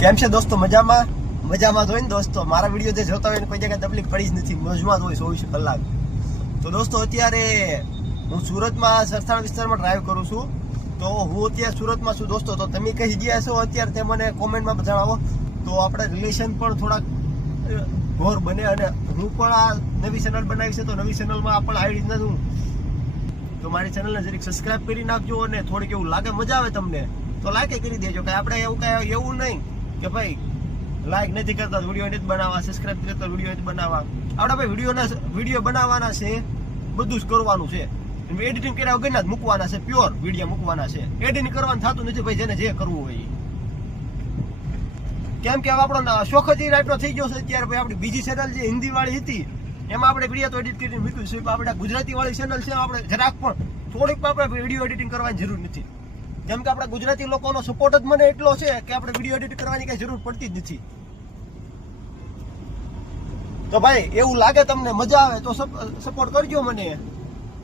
કેમ છે દોસ્તો? મજામાં જોઈને દોસ્તો મારા વિડીયો જે જોતા હોય કોઈ જગ્યાએ તકલીફ પડી જ નથી, મોજમાં જ હોય 24 કલાક. તો દોસ્તો અત્યારે હું સુરતમાં સરથાણા વિસ્તારમાં ડ્રાઈવ કરું છું. તો હું અત્યારે સુરતમાં છું દોસ્તો. તો તમે કઈ જગ્યાએ છો અત્યારે તે મને કોમેન્ટમાં જણાવો. તો આપણે રિલેશન પણ થોડાક ઘોર બને. અને હું પણ આ નવી ચેનલ બનાવી છે, તો નવી ચેનલમાં આપણે આવી રીતના હું તો મારી ચેનલને જરીક સબસ્ક્રાઇબ કરી નાખજો. અને થોડીક એવું લાગે મજા આવે તમને તો લાઈક કરી દેજો. કે આપણે એવું નહીં કે ભાઈ લાઈક નથી કરતા વિડીયો નથી બનાવવા, સબસ્ક્રાઇબ કરતા વિડીયો નથી બનાવવા. આપણે ભાઈ વિડીયો બનાવવાના છે, બધું જ કરવાનું છે. એડિટિંગ કર્યા વગરના જ મૂકવાના છે, પ્યોર વિડીયો મૂકવાના છે. એડિટિંગ કરવાનું થતું નથી ભાઈ, જેને જે કરવું હોય. કેમ કે હવે આપણો શોખ જ એ ટાઈપનો થઈ ગયો છે અત્યારે. ભાઈ આપણી બીજી ચેનલ જે હિન્દી વાળી હતી એમાં આપણે વિડીયો તો એડિટ કરીને મૂક્યું છે. આપણે ગુજરાતી વાળી ચેનલ છે, આપણે જરાક પણ થોડીક પણ આપણે વિડીયો એડિટિંગ કરવાની જરૂર નથી. કેમ કે આપણા ગુજરાતી લોકોનો સપોર્ટ જ મને એટલો છે કે આપણે વિડીયો એડિટ કરવાની કઈ જરૂર પડતી જ નથી. તો ભાઈ એવું લાગે તમને મજા આવે તો સપોર્ટ કરજો મને,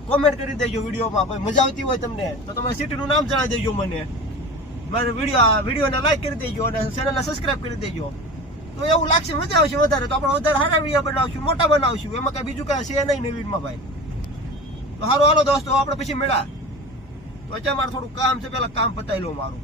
કોમેન્ટ કરી દેજો વિડીયોમાં. ભાઈ મજા આવતી હોય તમને તો તમારી સિટીનું નામ જણાવી દેજો મને. મારે વિડીયોને લાઈક કરી દેજો અને ચેનલને સબસ્ક્રાઇબ કરી દેજો. તો એવું લાગશે મજા આવશે વધારે. તો આપણે વધારે સારા વિડીયો બનાવશું, મોટા બનાવશું. એમાં કઈ બીજું કઈ છે નહીં નવીનમાં ભાઈ. તો સારું હાલો દોસ્તો, આપણે પછી મળ્યા. તો અત્યારે મારે થોડું કામ છે, પેલા કામ પતાવી લો મારું.